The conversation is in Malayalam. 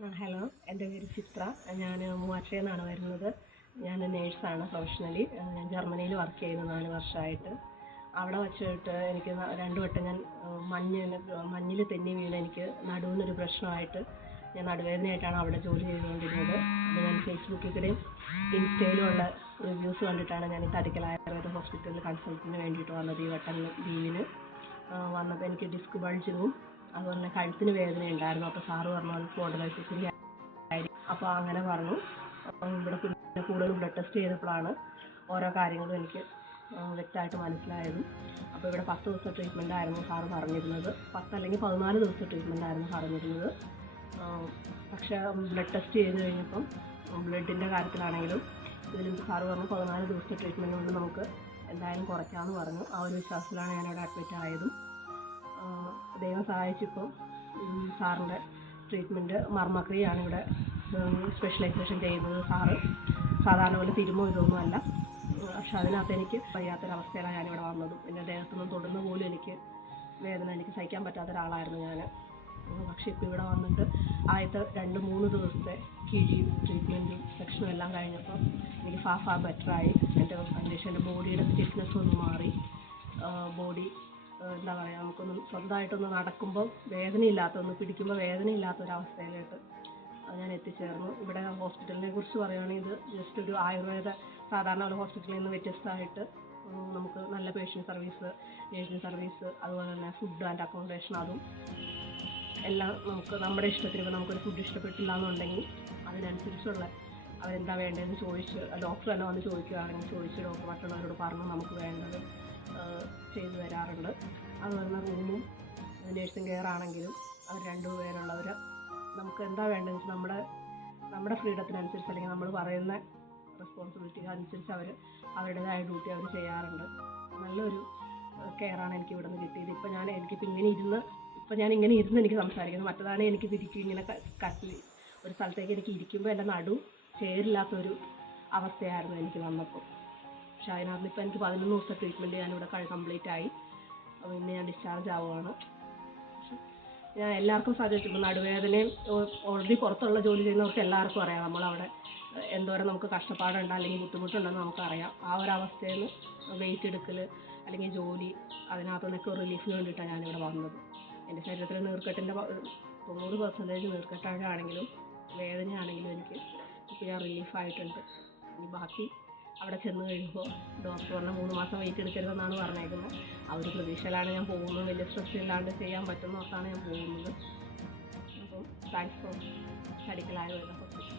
ഹലോ, എൻ്റെ പേര് ചിത്ര. ഞാൻ മൂവാറ്റുപുഴയിൽ നിന്നാണ് വരുന്നത്. ഞാൻ നേഴ്സാണ് പ്രൊഫഷണലി. ഞാൻ ജർമ്മനിയിൽ വർക്ക് ചെയ്യുന്നു 4 വർഷമായിട്ട്. അവിടെ വച്ചിട്ട് എനിക്ക് 2 വട്ടം ഞാൻ മഞ്ഞിൽ തെന്നി വീണ് എനിക്ക് നടുവിനൊരു പ്രശ്നമായിട്ട് ഞാൻ നടുവേദനയായിട്ടാണ് അവിടെ ജോലി ചെയ്തുകൊണ്ടിരുന്നത്. അപ്പോൾ ഞാൻ ഫേസ്ബുക്കിൽ കൂടെയും ഇൻസ്റ്റയിലുമുള്ള റിവ്യൂസ് കണ്ടിട്ടാണ് ഞാൻ ഈ തടിക്കൽ ആയുർവേദ ഹോസ്പിറ്റലിൽ കൺസൾട്ടിന് വേണ്ടിയിട്ട് വന്നത്. ഈ വട്ടം ലീവിന് വന്നപ്പോൾ എനിക്ക് ഡിസ്ക് ബൾജിങ്ങും അതുപോലെ തന്നെ കഴുത്തിന് വേദന ഉണ്ടായിരുന്നു. അപ്പോൾ സാറ് പറഞ്ഞു അത് സ്പോണ്ടിലൈറ്റിസിൻ്റെ ആയിരിക്കും. അപ്പോൾ അങ്ങനെ പറഞ്ഞു. ഇവിടെ പിന്നെ കൂടുതൽ ബ്ലഡ് ടെസ്റ്റ് ചെയ്തപ്പോഴാണ് ഓരോ കാര്യങ്ങളും എനിക്ക് വ്യക്തമായിട്ട് മനസ്സിലായതും. അപ്പോൾ ഇവിടെ 10 ദിവസത്തെ ട്രീറ്റ്മെൻ്റ് ആയിരുന്നു സാറ് പറഞ്ഞിരുന്നത്. 10 അല്ലെങ്കിൽ 14 ദിവസത്തെ ട്രീറ്റ്മെൻ്റ് ആയിരുന്നു പറഞ്ഞിരുന്നത്. പക്ഷേ ബ്ലഡ് ടെസ്റ്റ് ചെയ്ത് കഴിഞ്ഞപ്പം ബ്ലഡിൻ്റെ കാര്യത്തിലാണെങ്കിലും ഇതിലും സാറ് പറഞ്ഞു 14 ദിവസത്തെ ട്രീറ്റ്മെൻറ്റ് കൊണ്ട് നമുക്ക് എന്തായാലും കുറയ്ക്കാമെന്ന് പറഞ്ഞു. ആ ഒരു വിശ്വാസത്തിലാണ് ഞാനിവിടെ അഡ്മിറ്റ് ആയതും. ദൈവം സഹായിച്ചിപ്പം സാറിൻ്റെ ട്രീറ്റ്മെൻറ്റ് മർമ്മക്രിയയാണ് ഇവിടെ സ്പെഷ്യലൈസേഷൻ ചെയ്യുന്നത്. സാറ് സാധാരണ പോലെ തിരുമോ ഇതൊന്നുമല്ല. പക്ഷെ അതിനകത്ത് എനിക്ക് വയ്യാത്തൊരവസ്ഥയിലാണ് ഞാനിവിടെ വന്നതും. എൻ്റെ ദേഹത്തൊന്നും തൊടുന്ന പോലും എനിക്ക് വേദന എനിക്ക് സഹിക്കാൻ പറ്റാത്തൊരാളായിരുന്നു ഞാൻ. പക്ഷെ ഇപ്പോൾ ഇവിടെ വന്നിട്ട് ആദ്യത്തെ 2-3 ദിവസത്തെ കിഴിയും ട്രീറ്റ്മെൻറ്റും സെക്ഷനും എല്ലാം കഴിഞ്ഞപ്പോൾ എനിക്ക് ഫാർ ബെറ്ററായി. എൻ്റെ കണ്ടീഷൻ, എൻ്റെ ബോഡിയുടെ സ്റ്റിഫ്നെസ് ഒന്ന് മാറി. ബോഡി എന്താ പറയുക, നമുക്കൊന്ന് സ്വന്തമായിട്ടൊന്ന് നടക്കുമ്പോൾ വേദനയില്ലാത്തൊന്ന് പിടിക്കുമ്പോൾ വേദനയില്ലാത്തൊരവസ്ഥയിലോട്ട് ഞാൻ എത്തിച്ചേർന്നു. ഇവിടെ ഹോസ്പിറ്റലിനെ കുറിച്ച് പറയുകയാണെങ്കിൽ ഇത് ജസ്റ്റ് ഒരു ആയുർവേദ സാധാരണ ഒരു ഹോസ്പിറ്റലിൽ നിന്ന് വ്യത്യസ്തമായിട്ട് നമുക്ക് നല്ല പേഷ്യൻ്റ് സർവീസ്, നേഴ്സിംഗ് സർവീസ്, അതുപോലെ തന്നെ ഫുഡ് ആൻഡ് അക്കോമഡേഷൻ, അതും എല്ലാം നമുക്ക് നമ്മുടെ ഇഷ്ടത്തിന്. ഇപ്പോൾ നമുക്കൊരു ഫുഡ് ഇഷ്ടപ്പെട്ടില്ല എന്നുണ്ടെങ്കിൽ അതിനനുസരിച്ചുള്ള അവരെന്താ വേണ്ടതെന്ന് ചോദിച്ച് ഡോക്ടർ തന്നെ വന്ന് ചോദിക്കുകയാണെങ്കിൽ ചോദിച്ച് ഡോക്ടർ മറ്റുള്ളവരോട് പറഞ്ഞ് നമുക്ക് വേണ്ടത് ചെയ്തു തരാറുണ്ട്. അതുപോലെ തന്നെ റൂമും നേഴ്സിംഗ് കെയർ ആണെങ്കിലും അവർ 2 പേരുള്ളവർ നമുക്ക് എന്താ വേണ്ടതെന്ന് വെച്ചാൽ നമ്മുടെ ഫ്രീഡത്തിനനുസരിച്ച് അല്ലെങ്കിൽ നമ്മൾ പറയുന്ന റെസ്പോൺസിബിലിറ്റി അനുസരിച്ച് അവർ അവരുടേതായ ഡ്യൂട്ടി അവർ ചെയ്യാറുണ്ട്. നല്ലൊരു കെയറാണ് എനിക്ക് ഇവിടെ നിന്ന് കിട്ടിയത്. ഇപ്പം ഞാൻ ഇങ്ങനെ ഇരുന്ന് എനിക്ക് സംസാരിക്കുന്നത്. മറ്റതാണ് എനിക്ക് തിരിക്കും ഇങ്ങനെ കട്ടിൽ ഒരു സ്ഥലത്തേക്ക് എനിക്ക് ഇരിക്കുമ്പോൾ എൻ്റെ നടു ചേരില്ലാത്തൊരു അവസ്ഥയായിരുന്നു എനിക്ക് വന്നപ്പോൾ. പക്ഷെ അതിനകത്ത് ഇപ്പോൾ എനിക്ക് 11 ദിവസത്തെ ട്രീറ്റ്മെൻറ്റ് ഞാനിവിടെ കംപ്ലീറ്റ് ആയി. പിന്നെ ഞാൻ ഡിസ്ചാർജ് ആവുകയാണ്. പക്ഷെ ഞാൻ എല്ലാവർക്കും സജസ്റ്റ്, നടുവേദനയും ഓൾറെഡി പുറത്തുള്ള ജോലി ചെയ്യുന്നവർക്ക് എല്ലാവർക്കും അറിയാം നമ്മളവിടെ എന്തോരം നമുക്ക് കഷ്ടപ്പാടുണ്ട് അല്ലെങ്കിൽ ബുദ്ധിമുട്ടുണ്ടെന്ന് നമുക്കറിയാം. ആ ഒരു അവസ്ഥയിൽ നിന്ന് വെയിറ്റ് എടുക്കൽ അല്ലെങ്കിൽ ജോലി അതിനകത്തു നിന്നൊക്കെ റിലീഫിന് വേണ്ടിയിട്ടാണ് ഞാനിവിടെ വന്നത്. എൻ്റെ ശരീരത്തിലെ നീർക്കെട്ടിൻ്റെ 90% നീർക്കെട്ടാണെങ്കിലും വേദനയാണെങ്കിലും എനിക്ക് ഇപ്പോൾ ഞാൻ റിലീഫായിട്ടുണ്ട്. ഇനി ബാക്കി അവിടെ ചെന്ന് കഴിയുമ്പോൾ ഡോക്ടർ പറഞ്ഞ 3 മാസം വെയിറ്റ് എടുക്കരുതെന്നാണ് പറഞ്ഞേക്കുന്നത്. ആ ഒരു പ്രതീക്ഷയിലാണ് ഞാൻ പോകുന്നത്. വലിയ സ്ട്രെസ് ഇല്ലാണ്ട് ചെയ്യാൻ പറ്റുന്ന ഓർത്താണ് ഞാൻ പോകുന്നത്. അപ്പം thanks for Thadikkal Ayurveda hospital.